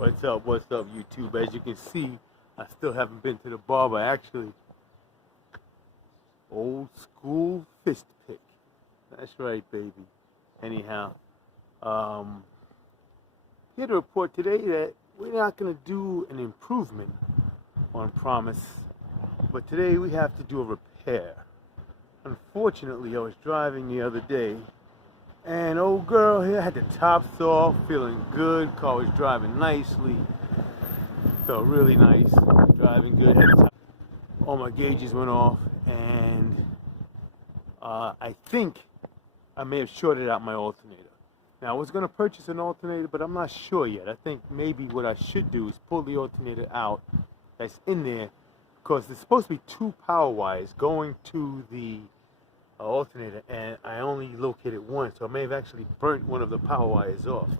What's up, YouTube? As you can see, I still haven't been to the barber. Actually, old school fist pick. That's right, baby. Anyhow, here to report today that we're not going to do an improvement on Promise, but today we have to do a repair. Unfortunately, I was driving the other day, and old girl here had the tops off, feeling good. Car was driving nicely, felt really nice, driving good. Had the top. All my gauges went off, and I think I may have shorted out my alternator. Now I was going to purchase an alternator, but I'm not sure yet. I think maybe what I should do is pull the alternator out that's in there, because there's supposed to be 2 power wires going to the alternator, and I only located one, so I may have actually burnt one of the power wires off.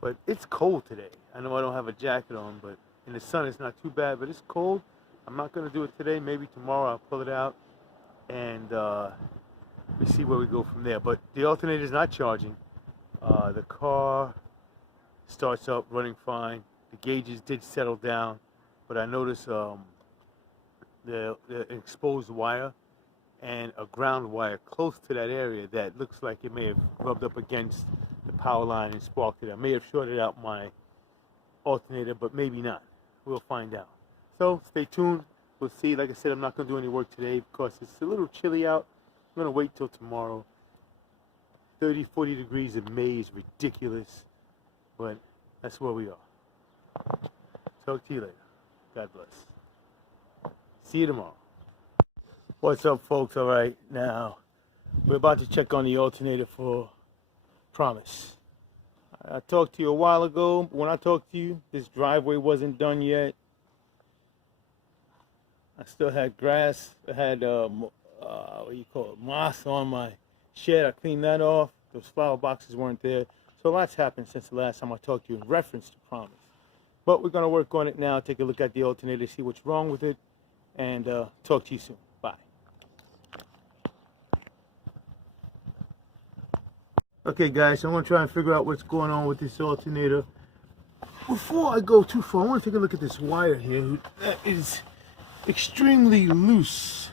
But it's cold today. I know I don't have a jacket on, but in the sun it's not too bad, but it's cold. I'm not going to do it today. Maybe tomorrow I'll pull it out, and we see where we go from there. But the alternator is not charging. The car starts up running fine. The gauges did settle down, but I noticed the exposed wire and a ground wire close to that area that looks like it may have rubbed up against the power line and sparked it. I may have shorted out my alternator, but maybe not. We'll find out. So stay tuned. We'll see. Like I said, I'm not going to do any work today because it's a little chilly out. I'm going to wait till tomorrow. 30, 40 degrees in May is ridiculous, but that's where we are. Talk to you later. God bless. See you tomorrow. What's up, folks? All right, now we're about to check on the alternator for Promise. I talked to you a while ago, but when I talked to you, this driveway wasn't done yet. I still had grass. I had what do you call it, moss on my shed. I cleaned that off. Those flower boxes weren't there. So a lot's happened since the last time I talked to you in reference to Promise. But we're going to work on it now, take a look at the alternator, see what's wrong with it, and talk to you soon. Bye. Okay, guys, so I'm going to try and figure out what's going on with this alternator. Before I go too far, I want to take a look at this wire here. That is extremely loose,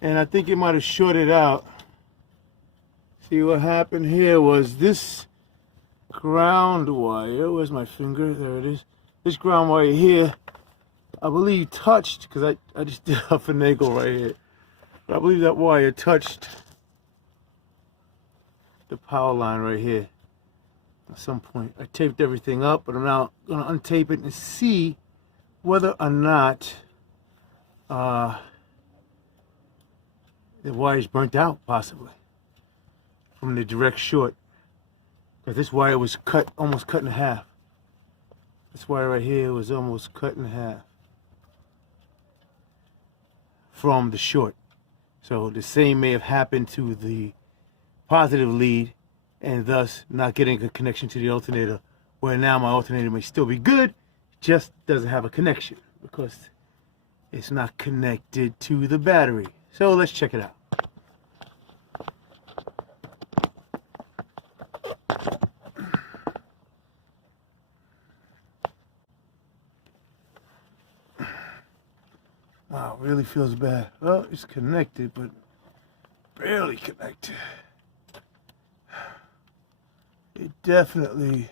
and I think it might have shorted out. See, what happened here was this ground wire, where's my finger? There it is. This ground wire here, I believe touched, because I just did a finagle right here. But I believe that wire touched the power line right here at some point. I taped everything up, but I'm now going to untape it and see whether or not the wire's burnt out, possibly, from the direct short. Because this wire was cut, almost cut in half. This wire right here was almost cut in half from the short. So the same may have happened to the positive lead, and thus not getting a connection to the alternator, where now my alternator may still be good, just doesn't have a connection because it's not connected to the battery. So let's check it out. Wow, it really feels bad. Well, it's connected, but barely connected. It definitely,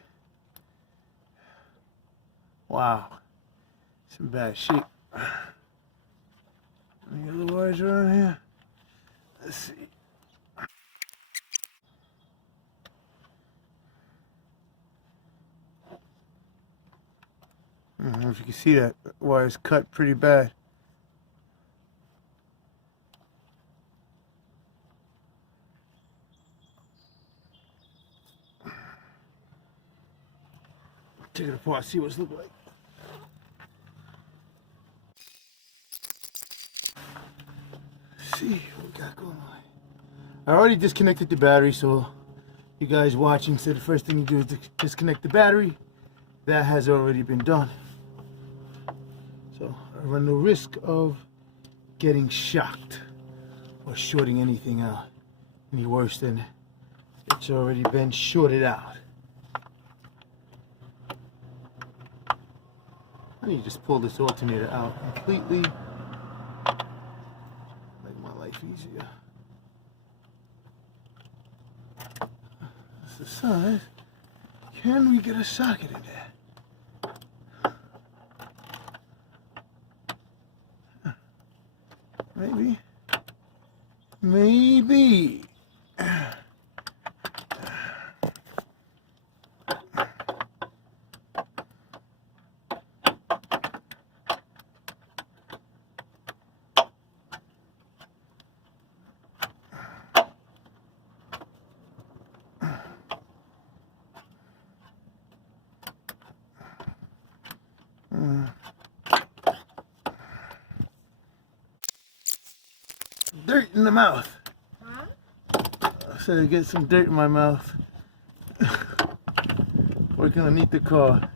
wow, it's in bad shape. Any other wires around here? Let's see. I don't know if you can see that wire's cut pretty bad. Take it apart, see what it's looking like. See what we got going on. I already disconnected the battery, so you guys watching said the first thing you do is disconnect the battery. That has already been done. So I run no risk of getting shocked or shorting anything out any worse than it's already been shorted out. I need to just pull this alternator out completely. Make my life easier. That's the size. Can we get a socket in there? Maybe. Maybe. Dirt in the mouth. Huh? I said I get some dirt in my mouth. Working underneath the car.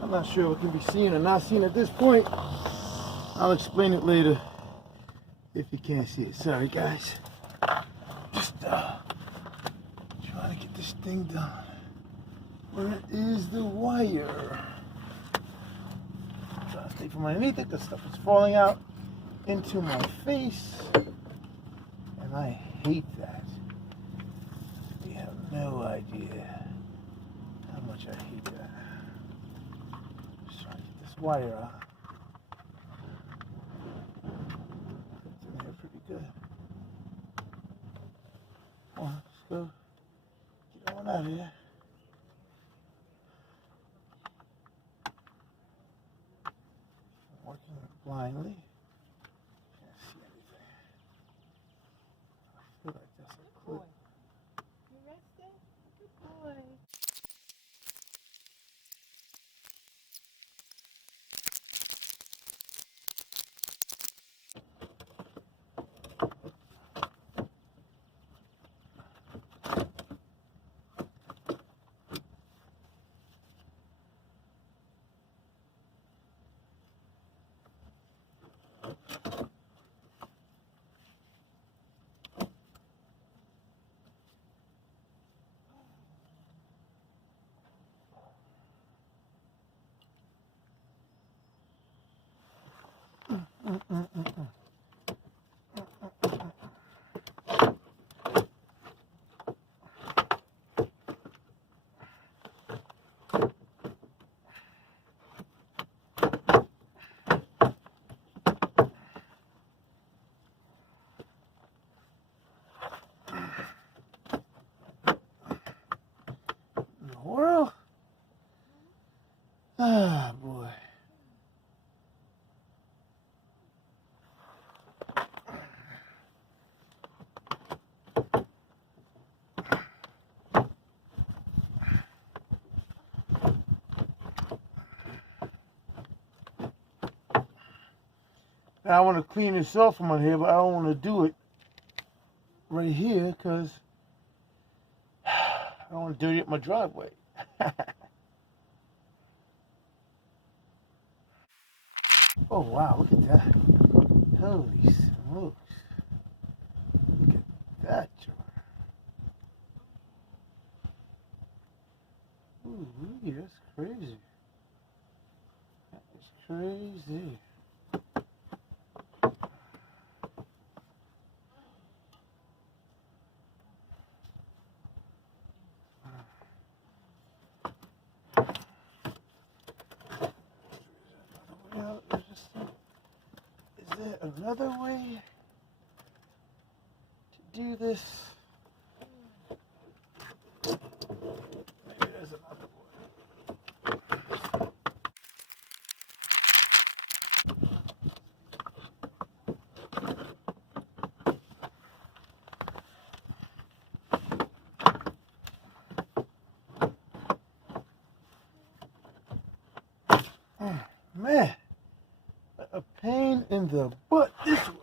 I'm not sure what can be seen or not seen at this point. I'll explain it later if you can't see it. Sorry guys. Just trying to get this thing done. Where is the wire? I'm trying to stay from underneath it. The stuff is falling out into my face. And I hate that. You have no idea how much I hate that. Just trying to get this wire out. It's in here pretty good. Come on, let's go. Get on out of here. I'm working blindly. Can't see anything. I feel like that's a clip. You rested? Good boy. In the world? Ah, boy. I want to clean this off from on here, but I don't want to do it right here because I don't want to dirty up my driveway. Oh wow, look at that. Holy smokes. Look at that, John. Ooh, that's crazy. That is crazy. There's this thing. there another way to do this? Maybe there's another way. Man, a pain in the butt this one.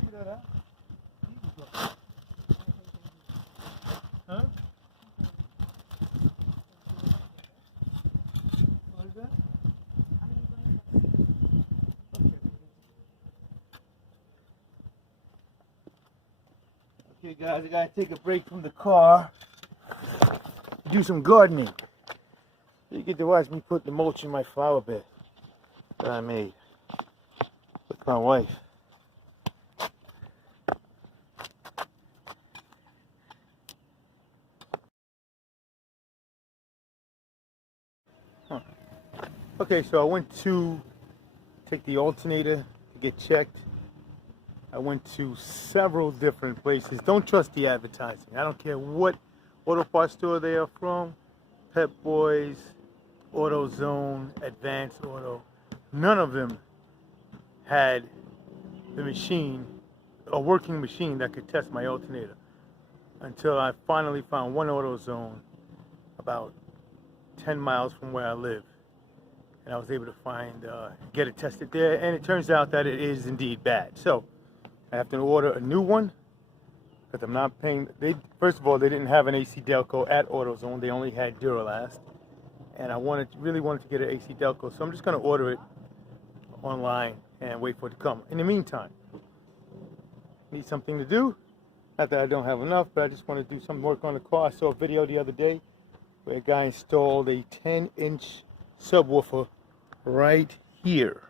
See that out? Huh? What is that? Okay guys, I gotta take a break from the car to do some gardening. You get to watch me put the mulch in my flower bed that I made with my wife. Okay, so I went to take the alternator to get checked. I went to several different places. Don't trust the advertising. I don't care what auto parts store they are from. Pep Boys, AutoZone, Advanced Auto. None of them had the machine, a working machine that could test my alternator. Until I finally found one AutoZone about 10 miles from where I live. And I was able to get it tested there, and it turns out that it is indeed bad. So I have to order a new one because I'm not paying. First of all, they didn't have an AC Delco at AutoZone. They only had Duralast, and I really wanted to get an AC Delco, so I'm just going to order it online and wait for it to come. In the meantime, need something to do. Not that I don't have enough, but I just want to do some work on the car. I saw a video the other day where a guy installed a 10-inch subwoofer right here.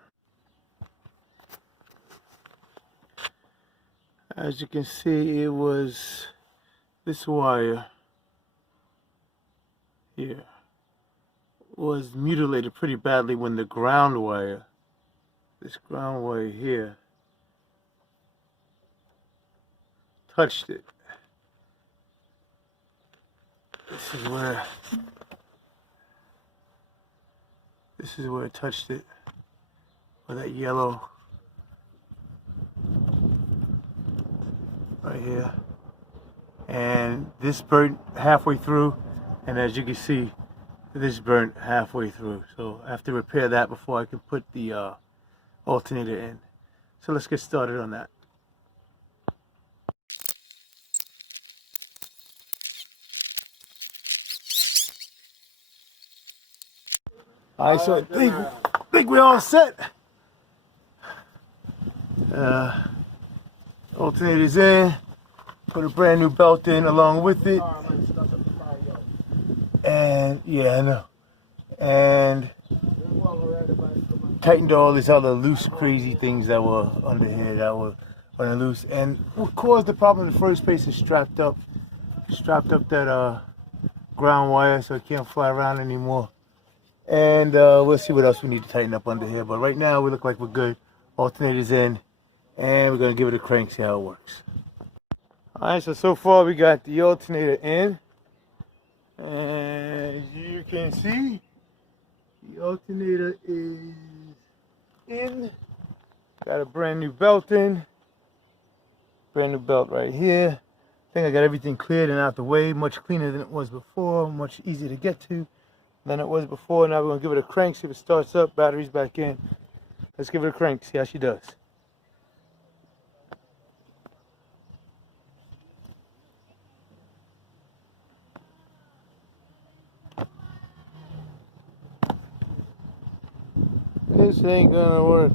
As you can see, it was this wire here was mutilated pretty badly when the ground wire, this ground wire here, touched it. This is where it touched it, with that yellow right here. And this burnt halfway through, and as you can see, this burnt halfway through. So I have to repair that before I can put the alternator in. So let's get started on that. Alright, so I think we're all set. Alternator's in. Put a brand new belt in along with it. And yeah, I know. And tightened all these other loose, crazy things that were under here that were running loose. And what caused the problem in the first place is strapped up that ground wire so it can't fly around anymore. And we'll see what else we need to tighten up under here. But right now we look like we're good. Alternator's in, and we're gonna give it a crank, see how it works. All right, so far we got the alternator in, and as you can see, the alternator is in. Got a brand new belt in, brand new belt right here. I think I got everything cleared and out the way, much cleaner than it was before, much easier to get to than it was before. Now we're gonna give it a crank, see if it starts up. Battery's back in. Let's give it a crank, see how she does. This ain't gonna work.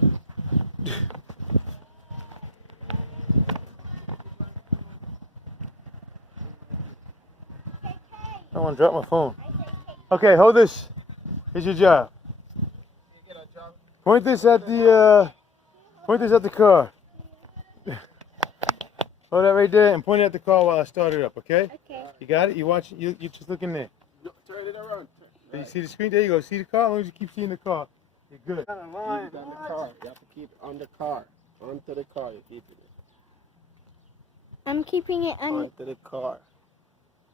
I don't want to drop my phone. Okay, hold this. Here's your job. Point this at the car. Hold that right there and point it at the car while I start it up, okay? Okay. You got it? You watching? You just looking there. No, turn it around. Do you see the screen? There you go. See the car? As long as you keep seeing the car, you're good. Keep it on the car. You have to keep it on the car. Onto the car, you're keeping it. I'm keeping it on. Onto the car.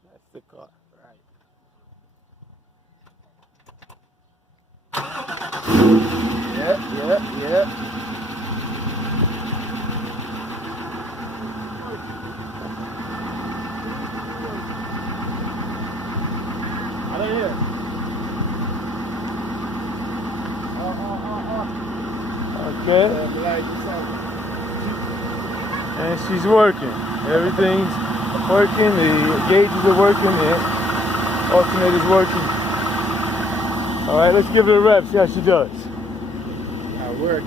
That's the car. Right. Yeah. Out of here. Okay. And she's working. Everything's working. The gauges are working. The alternator's working. All right, let's give it a rep. See how she does. I work.